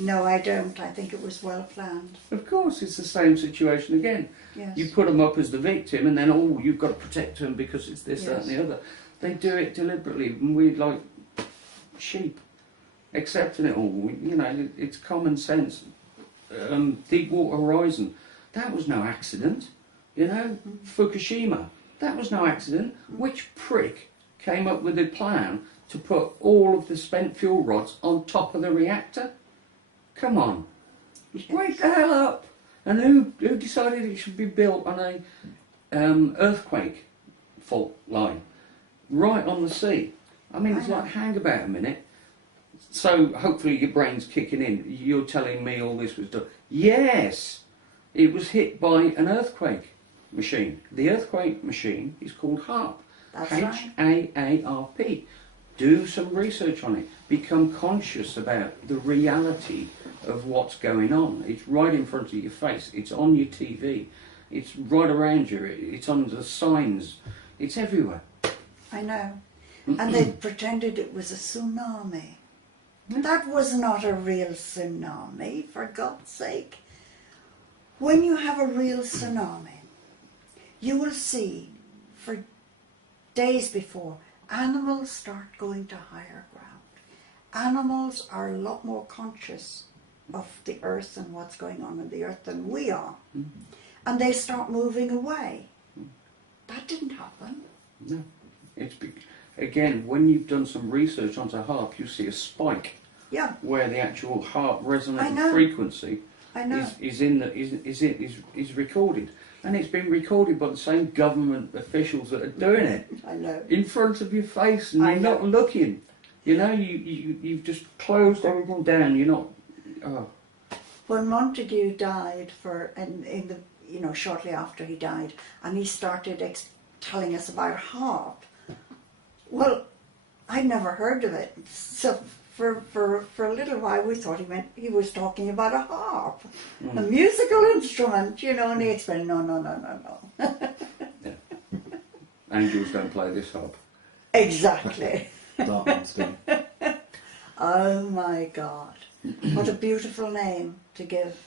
No, I don't. I think it was well planned. Of course, it's the same situation again. Yes. You put them up as the victim, and then, oh, you've got to protect them because it's this, that, Yes. and the other. They do it deliberately, and we're like sheep, accepting it all. You know, it's common sense. Deepwater Horizon, that was no accident. You know, Fukushima, that was no accident. Which prick came up with a plan to put all of the spent fuel rods on top of the reactor? Come on, wake the hell up! And who decided it should be built on a earthquake fault line, right on the sea? I mean, it's like, hang about a minute. So hopefully your brain's kicking in. You're telling me all this was done. Yes, it was hit by an earthquake machine. The earthquake machine is called HAARP. That's right. HAARP. Do some research on it. Become conscious about the reality of what's going on. It's right in front of your face. It's on your TV. It's right around you. It's on the signs. It's everywhere. I know. And they pretended it was a tsunami. That was not a real tsunami, for God's sake. When you have a real tsunami, you will see for days before, animals start going to higher ground. Animals are a lot more conscious of the earth and what's going on in the earth than we are. And they start moving away. That didn't happen. No. Again, when you've done some research onto HAARP, you see a spike. Yeah. Where the actual heart resonant frequency is recorded, and it's been recorded by the same government officials that are doing it. I know. In front of your face, and you're not looking. You know, you've just closed everything down. You're not. Oh. When Montague died, shortly after he died, and he started telling us about HAARP. Well, I'd never heard of it, so. For a little while we thought he was talking about a harp, a musical instrument, and he explained, no. Yeah. Angels don't play this harp. Exactly. Dark ones do. Oh my God. What a beautiful name to give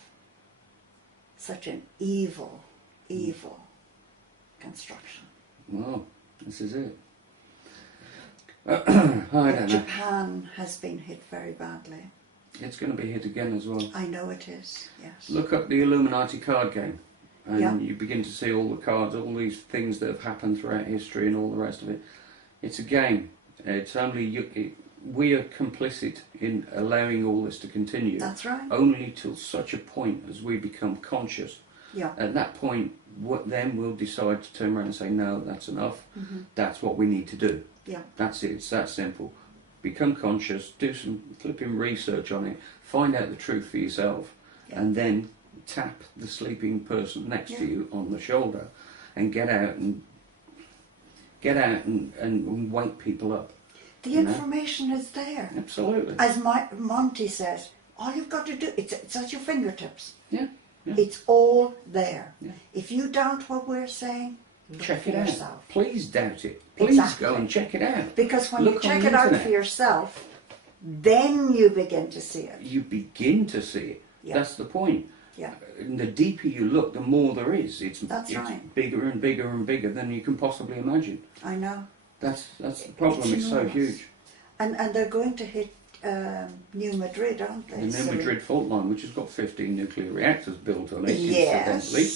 such an evil construction. Well, this is it. I don't know. Japan has been hit very badly. It's going to be hit again as well. I know it is, yes. Look up the Illuminati card game, and you begin to see all the cards, all these things that have happened throughout history and all the rest of it. It's a game. It's only we are complicit in allowing all this to continue. That's right. Only till such a point as we become conscious. Yeah. At that point, then we'll decide to turn around and say, no, that's enough. That's what we need to do. Yeah. That's it. It's that simple. Become conscious, do some flipping research on it, find out the truth for yourself, and then tap the sleeping person next to you on the shoulder and get out and wake people up. The information is there. Absolutely. As Monty says, all you've got to do, it's at your fingertips. Yeah. It's all there. Yeah. If you doubt what we're saying, check it out. Yourself. Please doubt it. Please go and check it out. Because when you check it out for yourself, then you begin to see it. You begin to see it. Yeah. That's the point. Yeah. And the deeper you look, the more there is. It's right. bigger and bigger and bigger than you can possibly imagine. I know. That's the problem. It's so huge. And they're going to hit New Madrid, aren't they? The New Madrid fault line, which has got 15 nuclear reactors built on it, incidentally.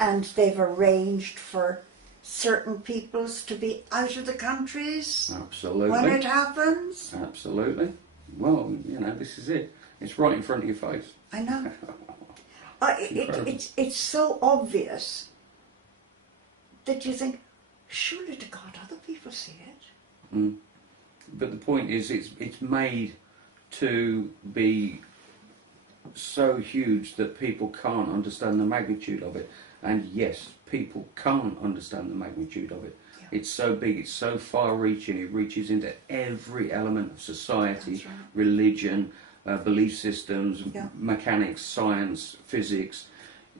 And they've arranged for certain peoples to be out of the countries. Absolutely. When it happens. Absolutely. Well, this is it. It's right in front of your face. I know. It's so obvious that you think, surely to God other people see it. Mm. But the point is, it's made to be so huge that people can't understand the magnitude of it. And yes, people can't understand the magnitude of it. Yeah. It's so big, it's so far-reaching, it reaches into every element of society, religion, belief systems, mechanics, science, physics.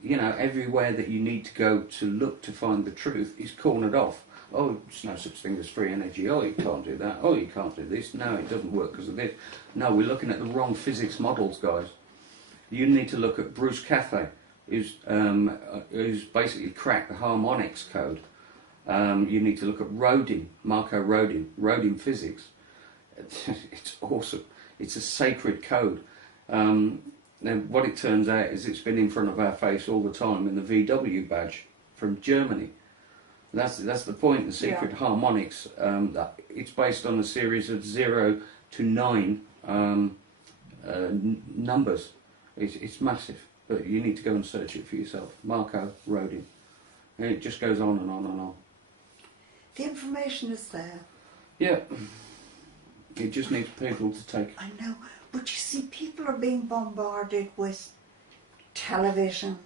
Everywhere that you need to go to look to find the truth is cornered off. Oh, there's no such thing as free energy. Oh, you can't do that. Oh, you can't do this. No, it doesn't work because of this. No, we're looking at the wrong physics models, guys. You need to look at Bruce Cathay, who's basically cracked the harmonics code. You need to look at Marco Rodin physics. It's awesome. It's a sacred code. Now, what it turns out is it's been in front of our face all the time in the VW badge from Germany. That's the point. The secret harmonics. It's based on a series of 0 to 9 numbers. It's massive, but you need to go and search it for yourself. Marco Rodin, and it just goes on and on and on. The information is there. Yeah, it just needs people to take. I know, but you see, people are being bombarded with television,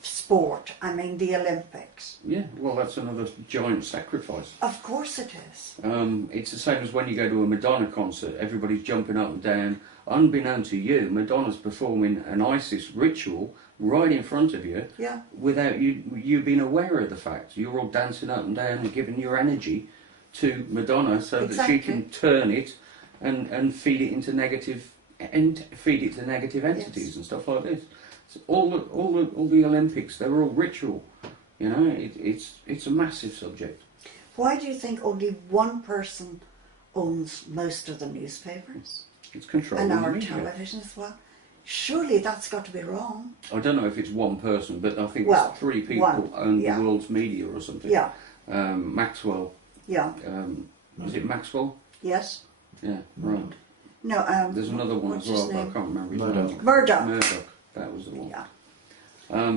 sport. I mean, the Olympics. Yeah, well, that's another giant sacrifice. Of course it is. It's the same as when you go to a Madonna concert. Everybody's jumping up and down. Unbeknown to you, Madonna's performing an ISIS ritual right in front of you, without you being aware of the fact. You're all dancing up and down and giving your energy to Madonna so that she can turn it and feed it into negative entities and stuff like this. So all the Olympics, they're all ritual. You know, it's a massive subject. Why do you think only one person owns most of the newspapers? It's controlling and our the media. television as well. Surely that's got to be wrong. I don't know if it's one person, but I think it's 3 people own the world's media or something. Yeah. Maxwell. Yeah. Is it Maxwell? Yes. Yeah, right. No. There's another one as well, but I can't remember his name. Murdoch. Murdoch. That was the one. Yeah.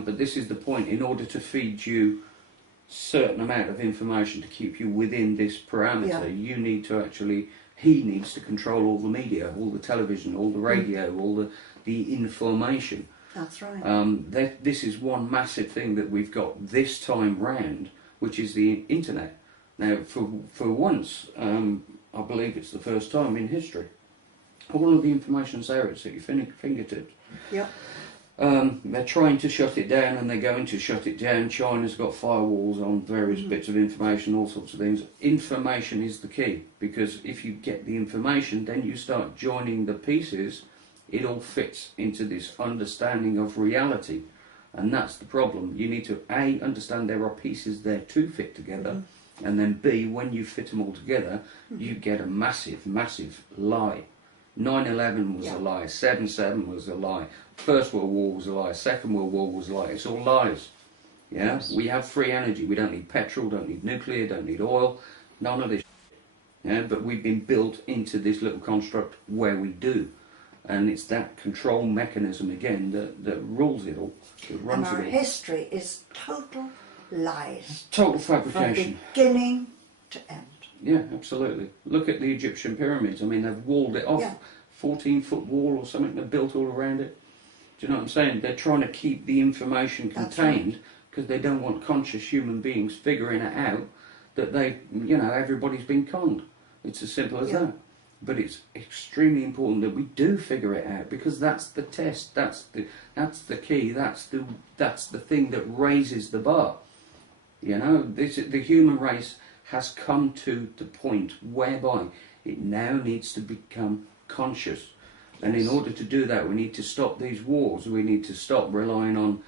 But this is the point. In order to feed you certain amount of information to keep you within this parameter, you need to actually. He needs to control all the media, all the television, all the radio, all the information. That's right. This is one massive thing that we've got this time round, which is the internet. Now, for once, I believe it's the first time in history. All of the information's there, it's at your fingertips. Yeah. They're trying to shut it down, and they're going to shut it down. China's got firewalls on various bits of information, all sorts of things. Information is the key, because if you get the information, then you start joining the pieces. It all fits into this understanding of reality, and that's the problem. You need to A, understand there are pieces there to fit together, and then B, when you fit them all together, you get a massive, massive lie. 9/11 was a lie, 7/7 was a lie, First World War was a lie, Second World War was a lie. It's all lies. Yeah, yes. We have free energy. We don't need petrol, don't need nuclear, don't need oil, none of this. Yeah, but we've been built into this little construct where we do, and it's that control mechanism again that rules it all. That runs and our it all. history is total lies. Total fabrication. From beginning to end. Yeah, absolutely. Look at the Egyptian pyramids. I mean, they've walled it off. 14-foot wall or something. They've built all around it. Do you know what I'm saying? They're trying to keep the information contained because they don't want conscious human beings figuring it out that everybody's been conned. It's as simple as that. But it's extremely important that we do figure it out, because that's the test. That's the key. That's the thing that raises the bar. You know, the human race has come to the point whereby it now needs to become conscious. And in order to do that, we need to stop these wars. We need to stop relying on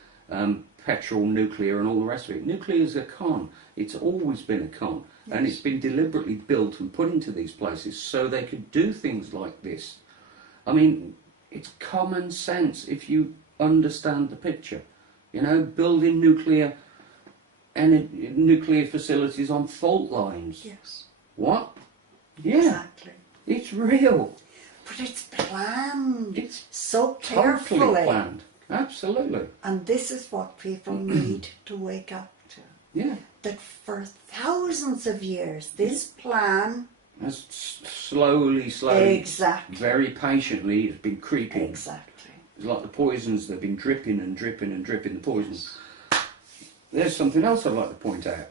petrol, nuclear and all the rest of it. Nuclear is a con. It's always been a con. Yes. And it's been deliberately built and put into these places so they could do things like this. I mean, it's common sense if you understand the picture. You know, building nuclear facilities on fault lines. Yes. What? Yeah. Exactly. It's real. But it's planned. It's so carefully. Totally planned. Absolutely. And this is what people need to wake up to. Yeah. That for thousands of years, this plan has slowly, very patiently, it's been creeping. Exactly. It's like the poisons, they've been dripping and dripping and dripping, the poisons. There's something else I'd like to point out.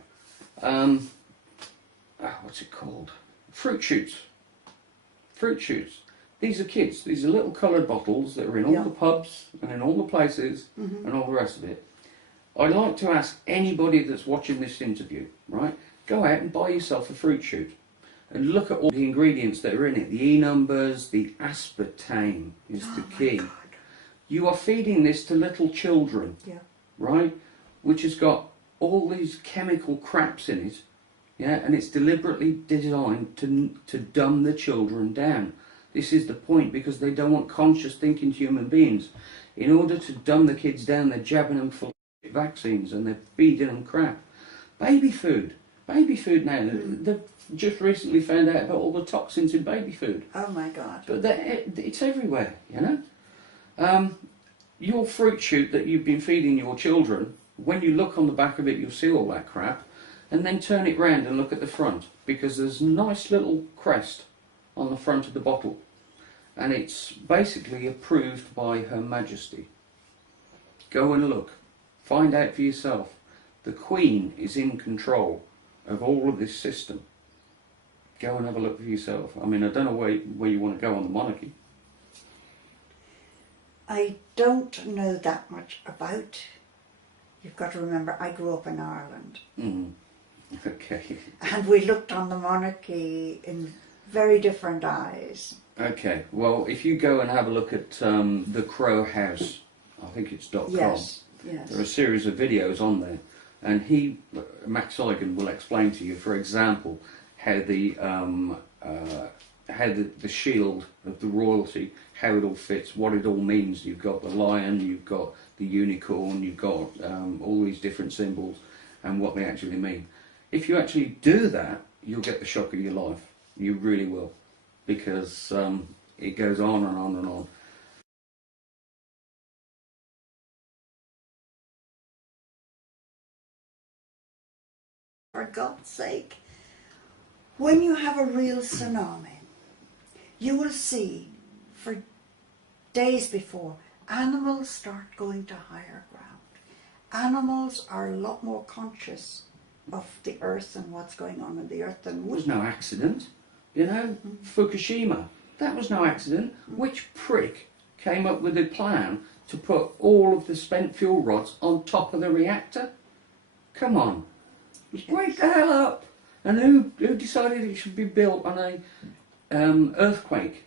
What's it called? Fruit shoots. Fruit shoots. These are kids. These are little coloured bottles that are in all the pubs and in all the places and all the rest of it. I'd like to ask anybody that's watching this interview, right, go out and buy yourself a fruit shoot and look at all the ingredients that are in it. The E numbers, the aspartame is the key. God. You are feeding this to little children, Yeah. right, which has got all these chemical craps in it, yeah, and it's deliberately designed to dumb the children down. This is the point, because they don't want conscious thinking human beings. In order to dumb the kids down, they're jabbing them full of vaccines and they're feeding them crap. Baby food now, they've just recently found out about all the toxins in baby food. Oh my God. But it's everywhere, you know. Your fruit shoot that you've been feeding your children, when you look on the back of it, you'll see all that crap, and then turn it round and look at the front, because there's a nice little crest on the front of the bottle, and it's basically approved by Her Majesty. Go and look, find out for yourself. The Queen is in control of all of this system. Go and have a look for yourself. I mean, I don't know where you want to go on the monarchy. I don't know that much about. You've got to remember, I grew up in Ireland. Okay. And we looked on the monarchy in very different eyes. Okay, well, if you go and have a look at the Crow House, I think it's .com. Yes, yes. There are a series of videos on there, and Max Igan will explain to you, for example, how the shield of the royalty, how it all fits, what it all means. You've got the lion, you've got the unicorn, you've got all these different symbols and what they actually mean. If you actually do that, you'll get the shock of your life. You really will, because it goes on and on and on. For God's sake, when you have a real tsunami, you will see for days before, animals start going to higher ground. Animals are a lot more conscious of the earth and what's going on in the earth than we. It was no accident, you know. Fukushima, that was no accident. Which prick came up with a plan to put all of the spent fuel rods on top of the reactor? Come on, wake the hell up! And who decided it should be built on a earthquake?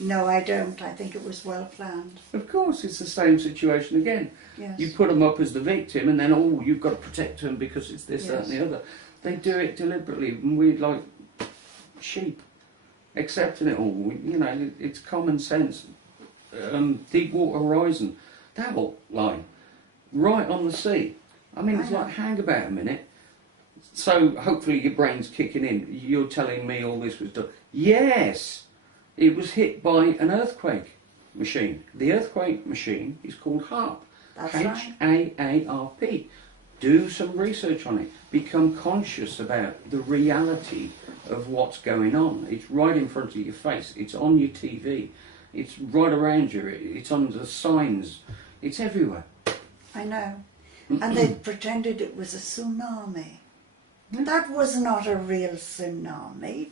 No, I don't. I think it was well planned. Of course, it's the same situation again. Yes. You put them up as the victim, and then, oh, you've got to protect them because it's this, that, and the other. They do it deliberately, and we're like sheep, accepting it all. You know, it's common sense. Deepwater Horizon, that line, right on the sea. I mean, it's like, hang about a minute. So hopefully your brain's kicking in. You're telling me all this was done. Yes, it was hit by an earthquake machine. The earthquake machine is called HAARP. That's right. HAARP. Do some research on it. Become conscious about the reality of what's going on. It's right in front of your face. It's on your TV. It's right around you. It's on the signs. It's everywhere. I know. And they pretended it was a tsunami. That was not a real tsunami.